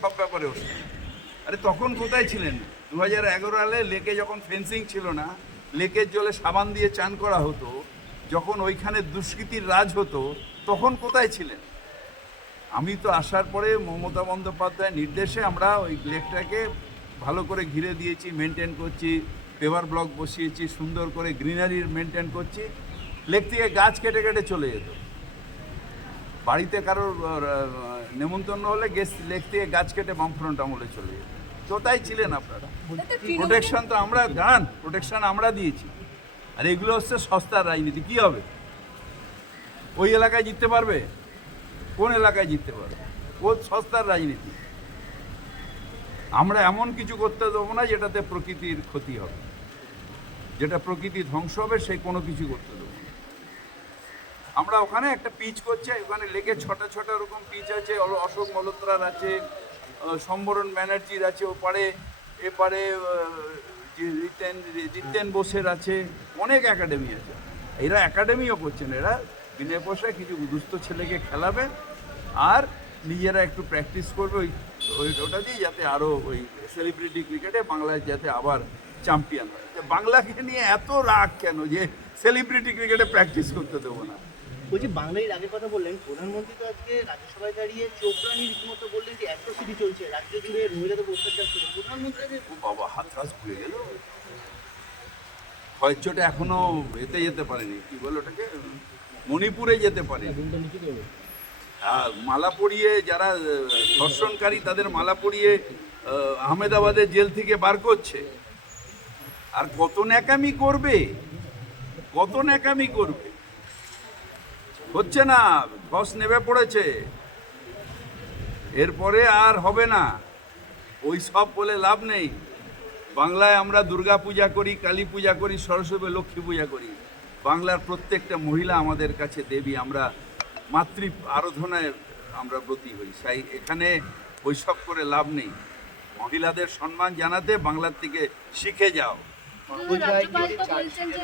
সব ব্যাপারে ওসব। আরে তখন কোথায় ছিলেন? 2011 সালে লেকে যখন ফেন্সিং ছিল না, লেকের জলে সাবান দিয়ে চান করা হতো, যখন ওইখানে দুষ্কৃতির রাজ হতো, তখন কোথায় ছিলেন? আমি তো আসার পরে মমতা বন্দ্যোপাধ্যায়ের নির্দেশে আমরা ওই লেকটাকে ভালো করে ঘিরে দিয়েছি, মেনটেন করছি, পেভার ব্লক বসিয়েছি, সুন্দর করে গ্রিনারি মেনটেন করছি। লেক থেকে গাছ কেটে কেটে চলে যেত। বাড়িতে কারোর নেমন্তন্ন হলে লেক থেকে গাছ কেটে বামফ্রন্ট আমলে চলে যেত। কোথায় ছিলেন আপনারা? প্রোটেকশন তো আমরা দাঁড়ান, প্রোটেকশন আমরা দিয়েছি। আর এগুলো হচ্ছে সস্তার রাজনীতি। কি হবে? ওই এলাকায় জিততে পারবে? কোন এলাকায় জিততে পারবে? ও সস্তার রাজনীতি। আমরা এমন কিছু করতে দেবো না যেটাতে প্রকৃতির ক্ষতি হবে, যেটা প্রকৃতি ধ্বংস হবে, সেই কোনো কিছু করতে দেবো না। আমরা ওখানে একটা পিচ করছি, ওখানে লেগে ছটা ছটা রকম পিচ আছে, অশোক মলত্রার আছে, সম্বরণ ব্যানার্জির আছে ওপারে, এপারে জিতেন বোসের আছে, অনেক একাডেমি আছে। এরা একাডেমিও করছেন, এরা বিনা পয়সায় কিছু দুস্থ ছেলেকে খেলাবে আর নিজেরা একটু প্র্যাকটিস করবে ওটা দিয়ে, যাতে আরও ওই সেলিব্রিটি ক্রিকেটে বাংলায় যাতে আবার চ্যাম্পিয়ন হয়। বাংলাকে নিয়ে এত রাগ কেন যে সেলিব্রিটি ক্রিকেটে প্র্যাকটিস করতে দেবো না? বলছি, বাংলার আগের কথা বললেন, প্রধানমন্ত্রী তো আজকে রাজ্যসভায় দাঁড়িয়ে চোখ রাঙিয়ে রীতিমতো বললেন যে অ্যাট্রোসিটি চলছে রাজ্য জুড়ে মহিলাদের অত্যাচার করে। প্রধানমন্ত্রী ও বাবা, হাতরাস ভুলে গেল। ভয়ের চোটে এখনো এতে যেতে পারেনি, কি বলে ওটাকে, মণিপুরে যেতে পারেনি। মালা পরিয়ে যারা ধর্ষণকারী তাদের মালা পরিয়ে আহমেদাবাদের জেল থেকে বার করছে। আর কত ন্যাকামি করবে, কত ন্যাকামি করবে? হচ্ছে না, ধস নেমে পড়েছে, এরপরে আর হবে না। ওই সব বলে লাভ নেই। বাংলায় আমরা দুর্গা পূজা করি, কালী পূজা করি, সরস্বতী লক্ষ্মী পূজা করি। বাংলার প্রত্যেকটা মহিলা আমাদের কাছে দেবী। আমরা মাতৃ আরাধনায় আমরা ব্রতী হই। তাই এখানে ওইসব করে লাভ নেই। মহিলাদের সম্মান জানাতে বাংলার থেকে শিখে যাও। রাজ্যপাল তো বলছেন যে